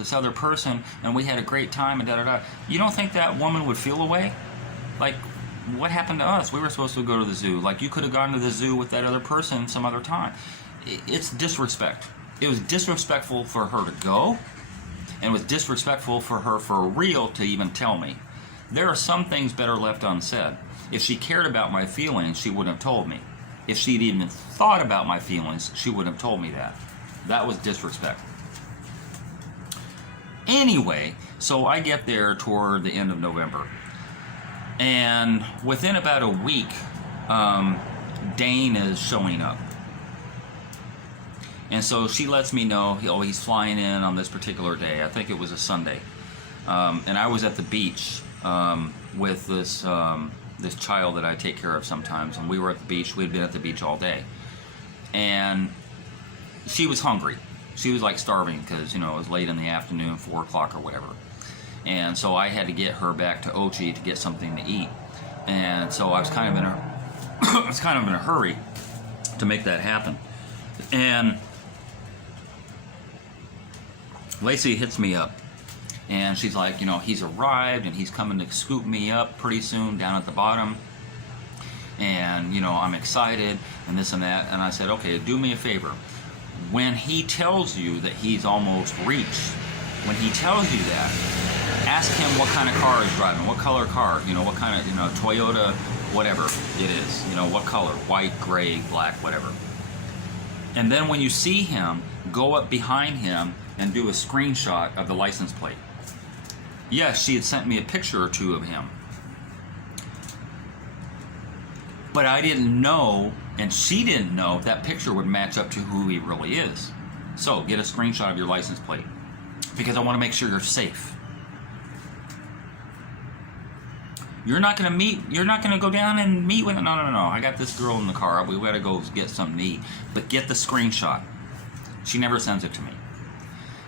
this other person and we had a great time and da-da-da. You don't think that woman would feel away? Like, what happened to us? We were supposed to go to the zoo. Like, you could have gone to the zoo with that other person some other time. It's disrespect. It was disrespectful for her to go, and it was disrespectful for her for real to even tell me. There are some things better left unsaid. If she cared about my feelings, she wouldn't have told me. If she'd even thought about my feelings, she wouldn't have told me that. That was disrespect. Anyway, so I get there toward the end of November. And within about a week, Dane is showing up. And so she lets me know, oh, he's flying in on this particular day. I think it was a Sunday. And I was at the beach with this this child that I take care of sometimes. And we were at the beach. We had been at the beach all day. And she was hungry. She was like starving because, you know, it was late in the afternoon, 4 o'clock or whatever. And so I had to get her back to Ochi to get something to eat. And so I was kind of in a hurry to make that happen. And Lacey hits me up, and she's like, you know, he's arrived and he's coming to scoop me up pretty soon down at the bottom. And, you know, I'm excited and this and that. And I said, okay, do me a favor. When he tells you that he's almost reached, when he tells you that, ask him what kind of car he's driving, what color car, you know, what kind of, you know, Toyota, whatever it is, you know, what color, white, gray, black, whatever. And then when you see him, go up behind him and do a screenshot of the license plate. Yes, she had sent me a picture or two of him. But I didn't know, and she didn't know, if that picture would match up to who he really is. So get a screenshot of your license plate, because I want to make sure you're safe. You're not going to go down and meet with, no, I got this girl in the car, we got to go get something to eat. But get the screenshot. She never sends it to me.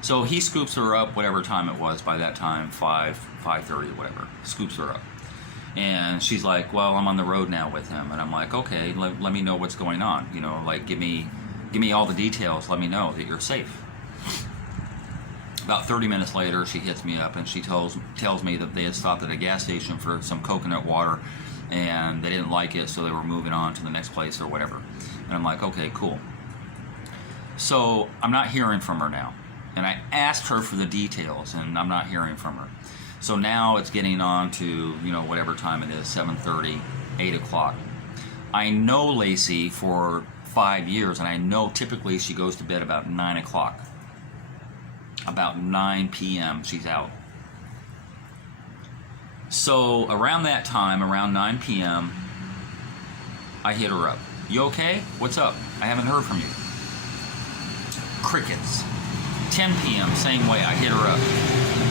So he scoops her up, whatever time it was, by that time, 5:30, whatever, scoops her up. And she's like, well, I'm on the road now with him. And I'm like, okay, let me know what's going on. You know, like, give me all the details. Let me know that you're safe. About 30 minutes later, she hits me up and she tells me that they had stopped at a gas station for some coconut water and they didn't like it, so they were moving on to the next place or whatever. And I'm like, okay, cool. So I'm not hearing from her now. And I asked her for the details and I'm not hearing from her. So now it's getting on to, you know, whatever time it is, 7:30, 8 o'clock. I know Lacey for 5 years, and I know typically she goes to bed about 9 o'clock. About 9 p.m. she's out. So around that time, around 9 p.m., I hit her up. You okay? What's up? I haven't heard from you. Crickets. 10 p.m., same way, I hit her up.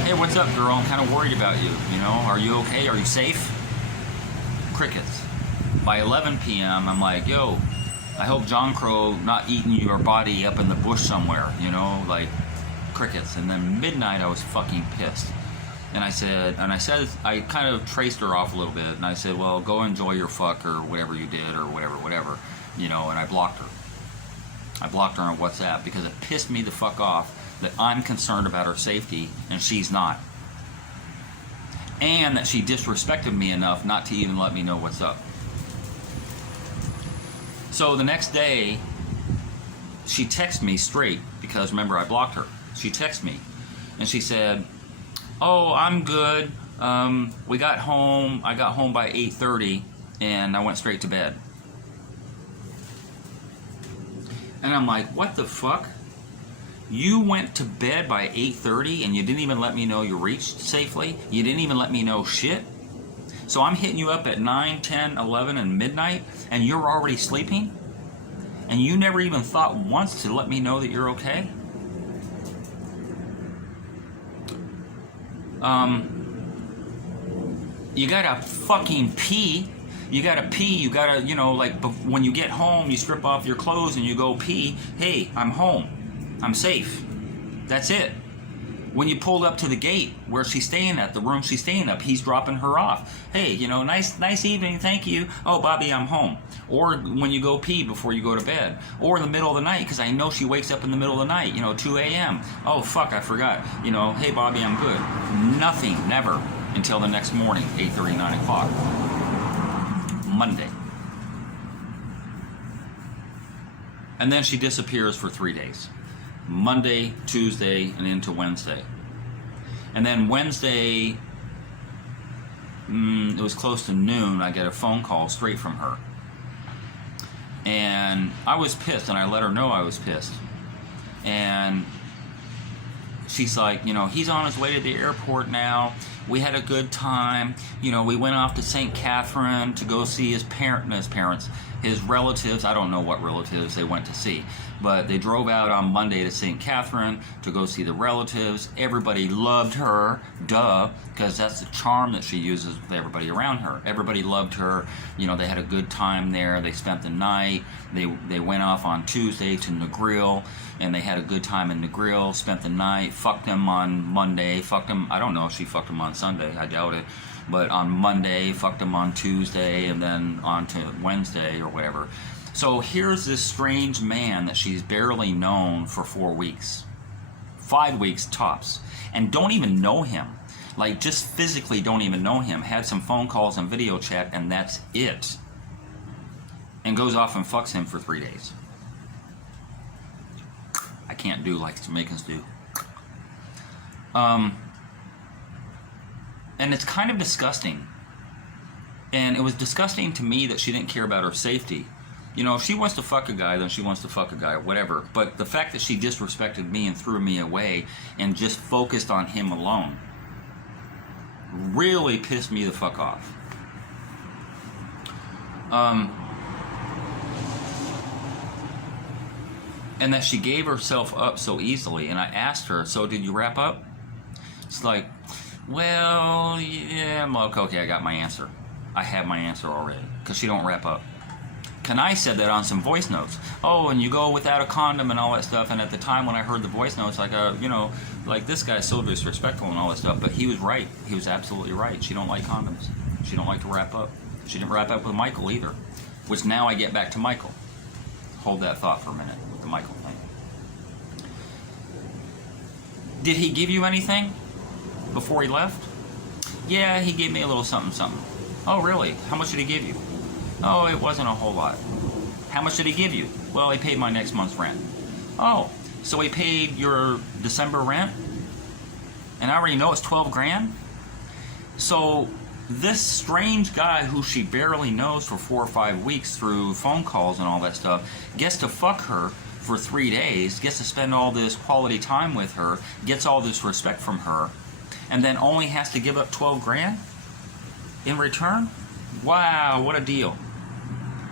Hey, what's up, girl? I'm kind of worried about you. You know, are you okay? Are you safe? Crickets. By 11 p.m., I'm like, yo, I hope John Crow not eating your body up in the bush somewhere, you know, like crickets. And then midnight, I was fucking pissed. And I kind of traced her off a little bit, and I said, well, go enjoy your fuck or whatever you did or whatever, you know, and I blocked her. I blocked her on WhatsApp because it pissed me the fuck off that I'm concerned about her safety and she's not. And that she disrespected me enough not to even let me know what's up. So the next day, she texted me straight, because remember I blocked her. She texted me and she said, oh, I'm good. I got home by 8:30 and I went straight to bed. And I'm like, what the fuck? You went to bed by 8:30 and you didn't even let me know you reached safely? You didn't even let me know shit? So I'm hitting you up at 9, 10, 11, and midnight, and you're already sleeping? And you never even thought once to let me know that you're okay? You gotta fucking pee. You gotta pee, you gotta, you know, like when you get home, you strip off your clothes and you go pee. Hey, I'm home. I'm safe. That's it. When you pulled up to the gate where she's staying at, the room she's staying up, he's dropping her off. Hey, you know, nice evening, thank you. Oh, Bobby, I'm home. Or when you go pee before you go to bed. Or in the middle of the night, because I know she wakes up in the middle of the night, you know, 2 a.m. Oh, fuck, I forgot. You know, hey, Bobby, I'm good. Nothing, never, until the next morning, 8:30, 9 o'clock. Monday. And then she disappears for 3 days. Monday, Tuesday, and into Wednesday. And then Wednesday, it was close to noon, I get a phone call straight from her. And I was pissed, and I let her know I was pissed. And she's like, you know, he's on his way to the airport now. We had a good time. You know, we went off to St. Catherine to go see his parents, his relatives. I don't know what relatives they went to see, but they drove out on Monday to St. Catherine to go see the relatives. Everybody loved her, duh, because that's the charm that she uses with everybody around her. Everybody loved her. You know, they had a good time there. They spent the night. They went off on Tuesday to Negril, and they had a good time in Negril, spent the night, fucked him on Monday, fucked him, I don't know if she fucked him on Sunday, I doubt it, but on Monday, fucked him on Tuesday, and then on to Wednesday or whatever. So here's this strange man that she's barely known for 4 weeks, 5 weeks tops, and don't even know him. Like, just physically don't even know him. Had some phone calls and video chat, and that's it. And goes off and fucks him for 3 days. I can't do like Jamaicans do. And it's kind of disgusting. And it was disgusting to me that she didn't care about her safety. You know, if she wants to fuck a guy, then she wants to fuck a guy, whatever. But the fact that she disrespected me and threw me away and just focused on him alone really pissed me the fuck off. And that she gave herself up so easily. And I asked her, so did you wrap up? It's like, well, yeah, I'm like, okay, I got my answer. I have my answer already, because she don't wrap up. Kanai said that on some voice notes. Oh, and you go without a condom and all that stuff. And at the time when I heard the voice notes, like, you know, like, this guy's so disrespectful and all that stuff. But he was right. He was absolutely right. She don't like condoms. She don't like to wrap up. She didn't wrap up with Michael either. Which now I get back to Michael. Hold that thought for a minute with the Michael thing. Did he give you anything before he left? Yeah, he gave me a little something, something. Oh, really? How much did he give you? Oh, it wasn't a whole lot. How much did he give you? Well, he paid my next month's rent. Oh, so he paid your December rent? And I already know it's 12 grand? So this strange guy who she barely knows for 4 or 5 weeks through phone calls and all that stuff gets to fuck her for 3 days, gets to spend all this quality time with her, gets all this respect from her, and then only has to give up 12 grand in return? Wow, what a deal.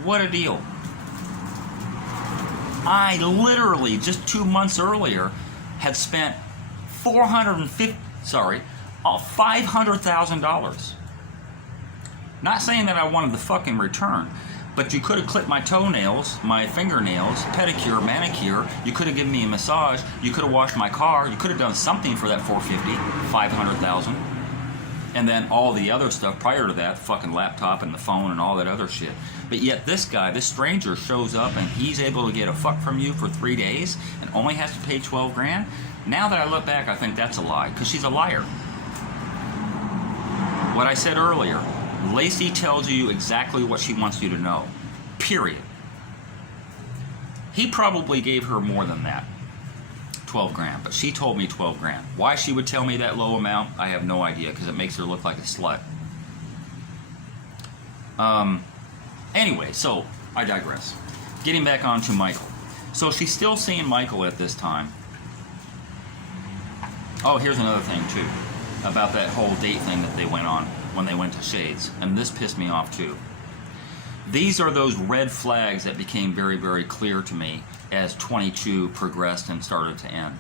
What a deal. I literally, just 2 months earlier, had spent $500,000. Not saying that I wanted the fucking return, but you could have clipped my toenails, my fingernails, pedicure, manicure. You could have given me a massage. You could have washed my car. You could have done something for that $450,000, $500,000. And then all the other stuff prior to that, fucking laptop and the phone and all that other shit. But yet this guy, this stranger, shows up and he's able to get a fuck from you for 3 days and only has to pay 12 grand? Now that I look back, I think that's a lie, because she's a liar. What I said earlier, Lacey tells you exactly what she wants you to know. Period. He probably gave her more than that. 12 grand, but she told me 12 grand. Why she would tell me that low amount, I have no idea, because it makes her look like a slut. Anyway, so I digress. Getting back on to Michael. So she's still seeing Michael at this time. Oh, here's another thing too, about that whole date thing that they went on when they went to Shades, and this pissed me off too. These are those red flags that became very, very clear to me as 22 progressed and started to end.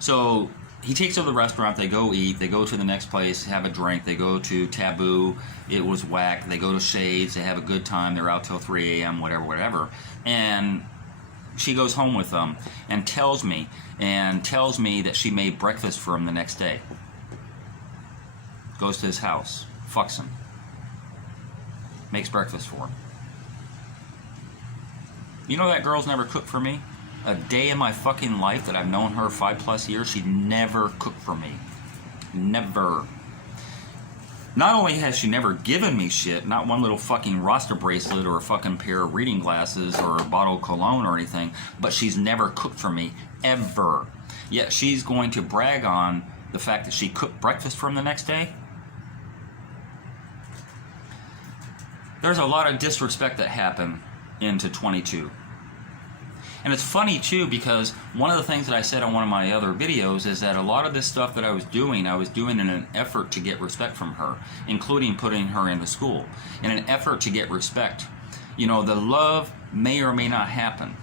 So he takes her to the restaurant, they go eat, they go to the next place, have a drink, they go to Taboo, it was whack, they go to Shades, they have a good time, they're out till 3 a.m., whatever. And she goes home with him and tells me that she made breakfast for him the next day. Goes to his house, fucks him, makes breakfast for him. You know that girl's never cooked for me? A day in my fucking life that I've known her 5+ years, she never cooked for me. Never. Not only has she never given me shit, not one little fucking roster bracelet or a fucking pair of reading glasses or a bottle of cologne or anything, but she's never cooked for me, ever. Yet she's going to brag on the fact that she cooked breakfast for him the next day? There's a lot of disrespect that happened into 22. And it's funny too, because one of the things that I said on one of my other videos is that a lot of this stuff that I was doing in an effort to get respect from her, including putting her into school, in an effort to get respect. You know, the love may or may not happen,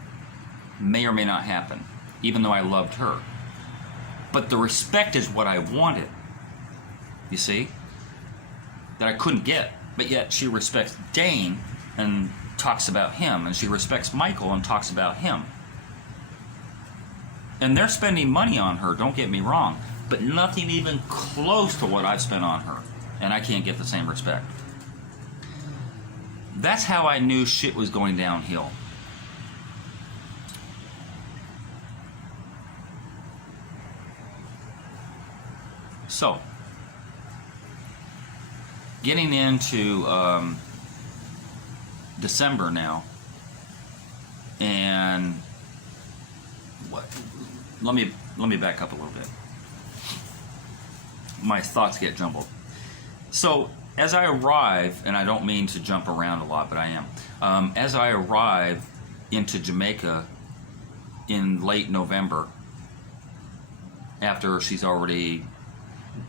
even though I loved her. But the respect is what I wanted, you see, that I couldn't get. But yet she respects Dane and talks about him, and she respects Michael and talks about him. And they're spending money on her, don't get me wrong, but nothing even close to what I've spent on her, and I can't get the same respect. That's how I knew shit was going downhill. So, getting into December now, and what? Let me back up a little bit. My thoughts get jumbled. So as I arrive, and I don't mean to jump around a lot, but I am. As I arrive into Jamaica in late November, after she's already,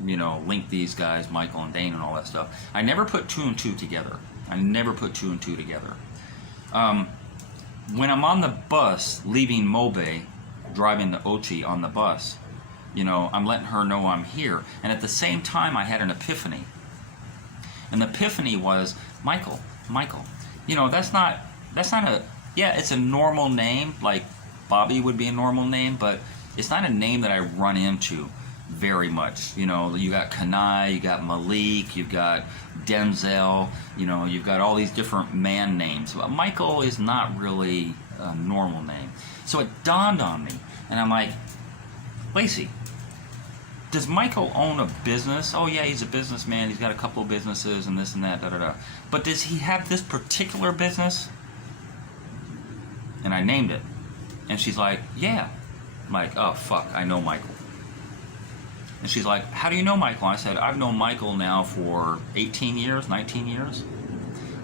you know, linked these guys, Michael and Dane and all that stuff, I never put 2 and 2 together. When I'm on the bus leaving Mobe, driving to Ochi on the bus, you know, I'm letting her know I'm here. And at the same time, I had an epiphany. And the epiphany was, Michael, you know, that's not a, yeah, it's a normal name, like Bobby would be a normal name, but it's not a name that I run into very much. You know, you got Kanai, you got Malik, you've got Denzel, you know, you've got all these different man names. But Michael is not really a normal name. So it dawned on me, and I'm like, Lacey, does Michael own a business? Oh yeah, he's a businessman, he's got a couple of businesses and this and that, da-da-da. But does he have this particular business? And I named it. And she's like, yeah. I'm like, oh fuck, I know Michael. And she's like, how do you know Michael? I said, I've known Michael now for 18 years, 19 years.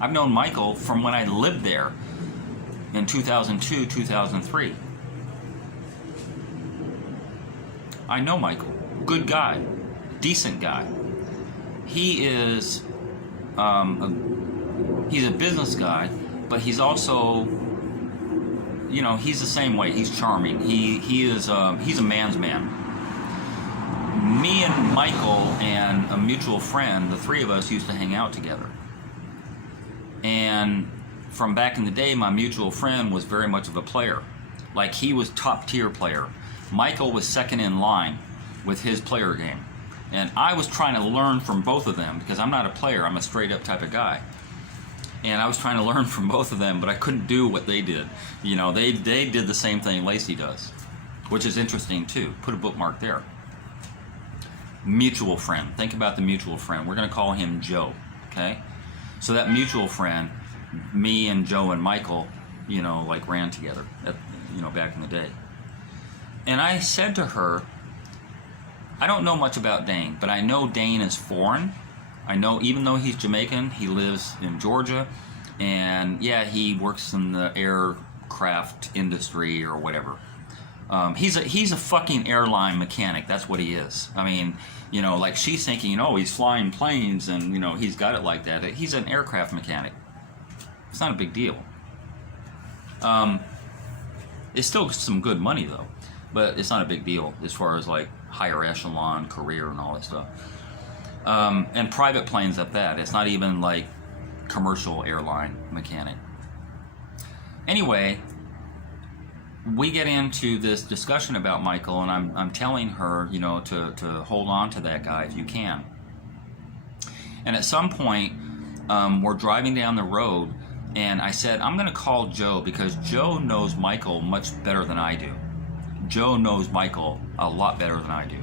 I've known Michael from when I lived there in 2002, 2003. I know Michael. Good guy. Decent guy. He is, he's a business guy, but he's also, you know, he's the same way. He's charming. He's a man's man. Me and Michael and a mutual friend, the three of us used to hang out together. And from back in the day, my mutual friend was very much of a player. Like, he was top tier player. Michael was second in line with his player game. And I was trying to learn from both of them, because I'm not a player, I'm a straight up type of guy. And I was trying to learn from both of them, but I couldn't do what they did. You know, they did the same thing Lacey does, which is interesting too. Put a bookmark there. Mutual friend. Think about the mutual friend. We're going to call him Joe, okay? So that mutual friend, me and Joe and Michael, you know, like ran together, you know, back in the day. And I said to her, I don't know much about Dane, but I know Dane is foreign. I know, even though he's Jamaican, he lives in Georgia, and yeah, he works in the aircraft industry or whatever. He's a fucking airline mechanic. That's what he is. I mean, you know, like, she's thinking, oh, he's flying planes and, you know, he's got it like that. He's an aircraft mechanic. It's not a big deal. It's still some good money though, but it's not a big deal as far as like higher echelon career and all that stuff. And private planes at that. It's not even like commercial airline mechanic. Anyway, we get into this discussion about Michael, and I'm telling her, you know, to hold on to that guy if you can. And at some point, we're driving down the road, and I said, I'm going to call Joe because Joe knows Michael much better than I do. Joe knows Michael a lot better than I do.